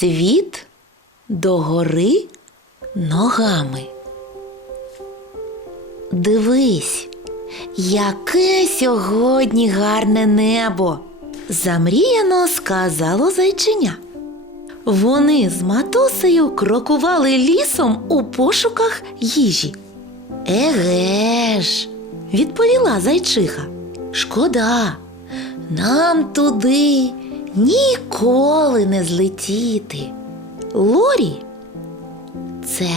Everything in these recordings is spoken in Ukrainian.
Світ догори ногами. Дивись, яке сьогодні гарне небо. Замріяно сказало зайчиня. Вони з матусею крокували лісом у пошуках їжі. Еге ж, відповіла зайчиха. Шкода, нам туди ніколи не злетіти. Лорі це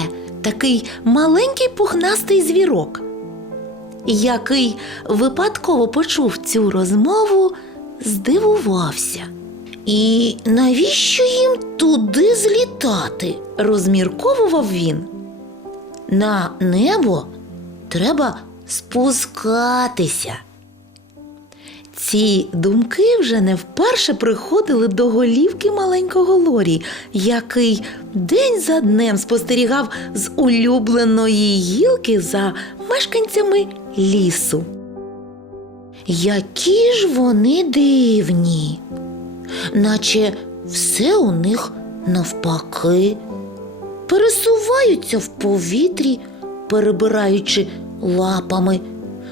такий маленький пухнастий звірок, який випадково почув цю розмову, здивувався. І навіщо їм туди злітати? розмірковував він. На небо треба спускатися. Ці думки вже не вперше приходили до голівки маленького Лорі, який день за днем спостерігав з улюбленої гілки за мешканцями лісу. Які ж вони дивні, наче все у них навпаки, пересуваються в повітрі, перебираючи лапами,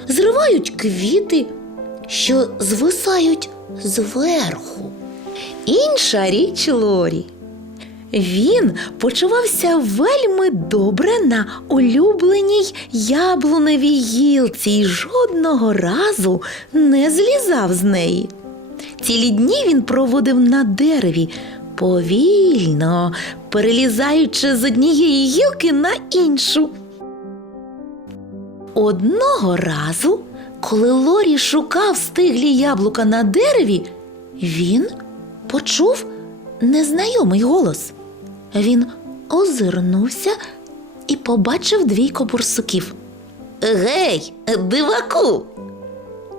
зривають квіти що звисають зверху. Інша річ Лорі. Він почувався вельми добре на улюбленій яблуневій гілці і жодного разу не злізав з неї. Цілі дні він проводив на дереві, повільно перелізаючи з однієї гілки на іншу. Одного разу коли Лорі шукав стиглі яблука на дереві, він почув незнайомий голос. Він озирнувся і побачив двійко бурсуків. Гей, диваку!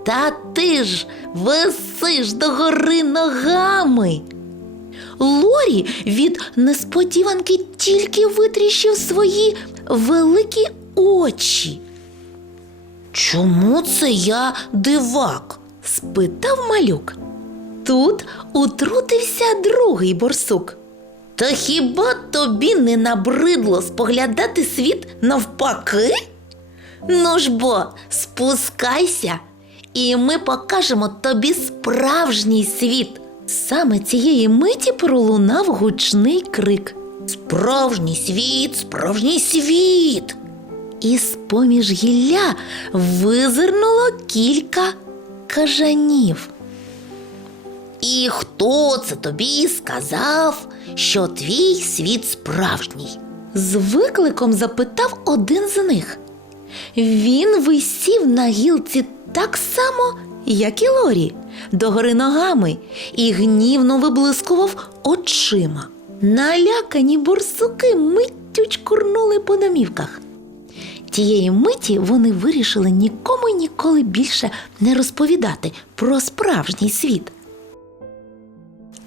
Та ти ж висиш догори ногами. Лорі від несподіванки тільки витріщив свої великі очі. Чому це я дивак? спитав малюк. Тут утрутився другий борсук. Та хіба тобі не набридло споглядати світ навпаки? Ну ж бо, спускайся, і ми покажемо тобі справжній світ. Саме цієї миті пролунав гучний крик. Справжній світ, справжній світ. І з-поміж гілля визирнуло кілька кажанів. І хто це тобі сказав, що твій світ справжній? з викликом запитав один з них. Він висів на гілці так само, як і Лорі, догори ногами і гнівно виблискував очима. Налякані борсуки миттю чкурнули по домівках. Тієї миті вони вирішили нікому й ніколи більше не розповідати про справжній світ.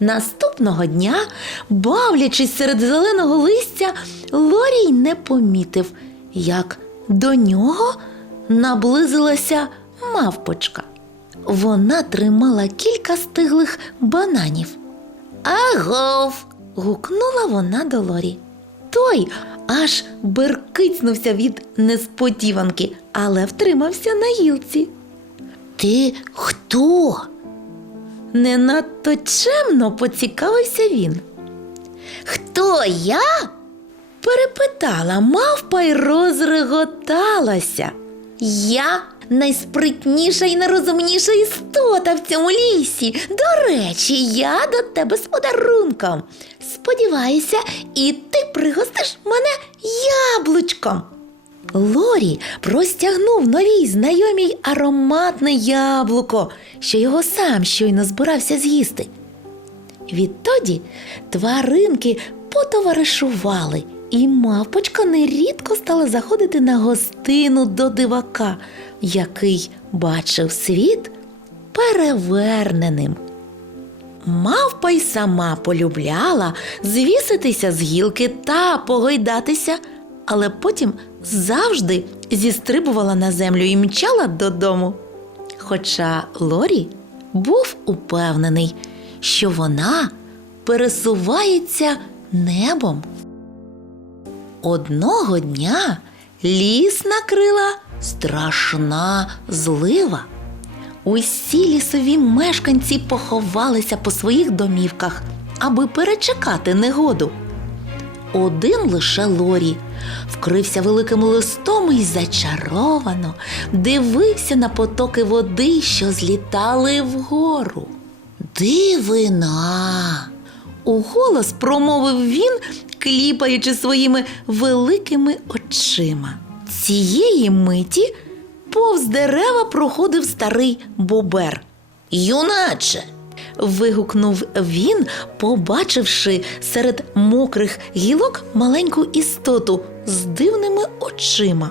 Наступного дня, бавлячись серед зеленого листя, Лорій не помітив, як до нього наблизилася мавпочка. Вона тримала кілька стиглих бананів. Агов. гукнула вона до Лорі. Той аж беркицнувся від несподіванки, але втримався на гілці. Ти хто? Не надто чемно поцікавився він. Хто я? перепитала мавпа й розреготалася. Я найспритніша і найрозумніша істота в цьому лісі. До речі, я до тебе з подарунком. Сподіваюся, і ти пригостиш мене яблучком. Лорі простягнув новій знайомій ароматне яблуко, що його сам щойно збирався з'їсти. Відтоді тваринки потоваришували, і мавпочка нерідко стала заходити на гостину до дивака, який бачив світ переверненим. Мавпа й сама полюбляла звіситися з гілки та погойдатися, але потім завжди зістрибувала на землю і мчала додому. Хоча Лорі був упевнений, що вона пересувається небом. Одного дня ліс накрила страшна злива. Усі лісові мешканці поховалися по своїх домівках, аби перечекати негоду. Один лише Лорі вкрився великим листом і зачаровано дивився на потоки води, що злітали вгору. Дивина. Уголос промовив він, кліпаючи своїми великими очима. Цієї миті повз дерева проходив старий бобер. Юначе. вигукнув він, побачивши серед мокрих гілок маленьку істоту з дивними очима.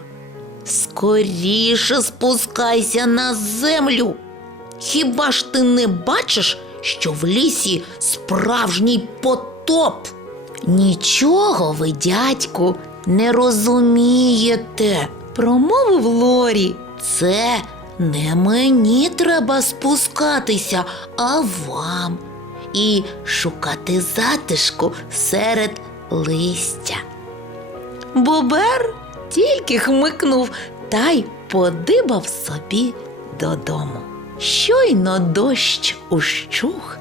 Скоріше спускайся на землю. Хіба ж ти не бачиш, що в лісі справжній потоп? Нічого ви, дядьку, не розумієте, промовив Лорі. Це не мені треба спускатися, а вам. І шукати затишку серед листя. Бобер тільки хмикнув та й подибав собі додому. Щойно дощ ущух.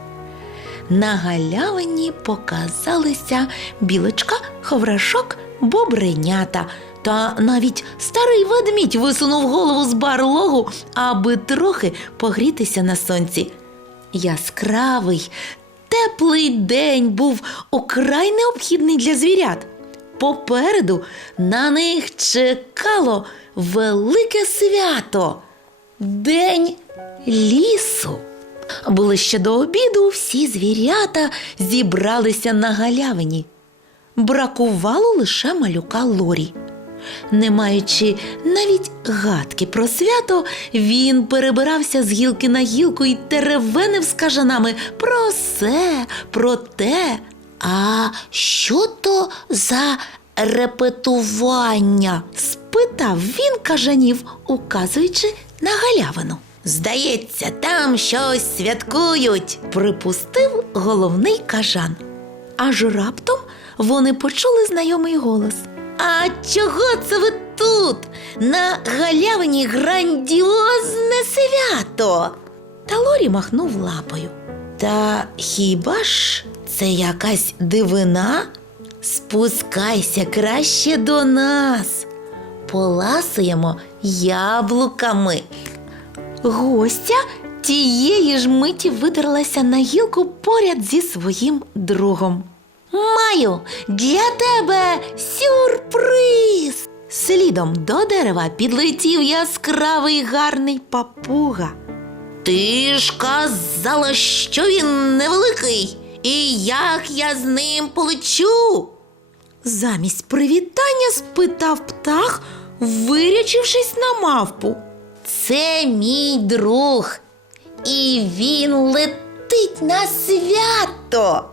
На галявині показалися білочка, ховрашок, бобринята, та навіть старий ведмідь висунув голову з барлогу, аби трохи погрітися на сонці. Яскравий, теплий день був украй необхідний для звірят. Попереду на них чекало велике свято День лісу. Ближче до обіду всі звірята зібралися на галявині. Бракувало лише малюка Лорі. Не маючи навіть гадки про свято, він перебирався з гілки на гілку і теревенив з кажанами про все, про те. А що то за репетування? спитав він кажанів, указуючи на галявину. Здається, там щось святкують, припустив головний кажан. Аж раптом вони почули знайомий голос. А чого це ви тут? На галявині грандіозне свято. Та Лорі махнув лапою. Та хіба ж це якась дивина? Спускайся краще до нас. Поласуємо яблуками. Гостя тієї ж миті видерлася на гілку поряд зі своїм другом. Маю для тебе сюрприз. Слідом до дерева підлетів яскравий гарний папуга. Ти ж казала, що він невеликий, і як я з ним полечу? Замість привітання спитав птах, вирячившись на мавпу. Це мій друг, і він летить на свято.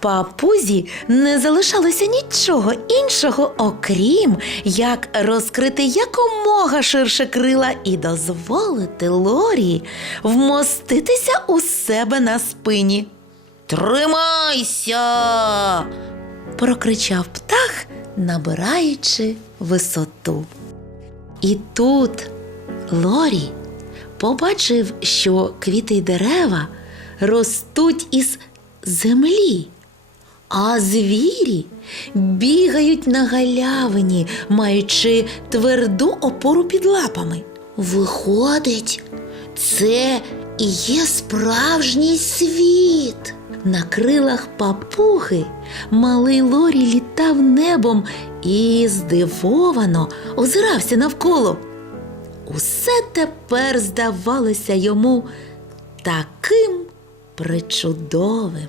Папузі не залишалося нічого іншого, окрім як розкрити якомога ширше крила і дозволити Лорі вмоститися у себе на спині. Тримайся! прокричав птах, набираючи висоту. І тут Лорі побачив, що квіти й дерева ростуть із землі, а звірі бігають на галявині, маючи тверду опору під лапами. Виходить, це і є справжній світ. На крилах папуги малий Лорі літав небом і здивовано озирався навколо. Усе тепер здавалося йому таким причудовим.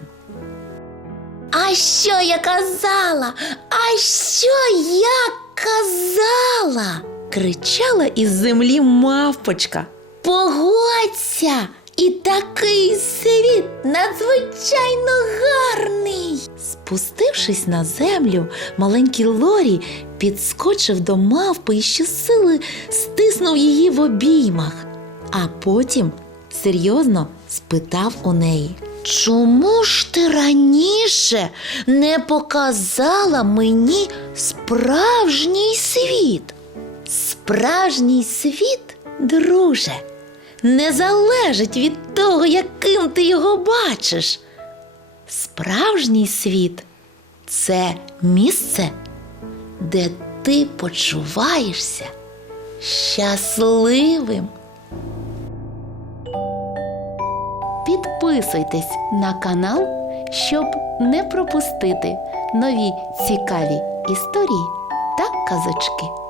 А що я казала? А що я казала? кричала із землі мавпочка. Погодься! І такий світ надзвичайно гарний. Спустившись на землю, маленький Лорі підскочив до мавпи і щосили стиснув її в обіймах, а потім серйозно спитав у неї. Чому ж ти раніше не показала мені справжній світ? Справжній світ, друже, не залежить від того, яким ти його бачиш. Справжній світ це місце, де ти почуваєшся щасливим. Підписуйтесь на канал, щоб не пропустити нові цікаві історії та казочки.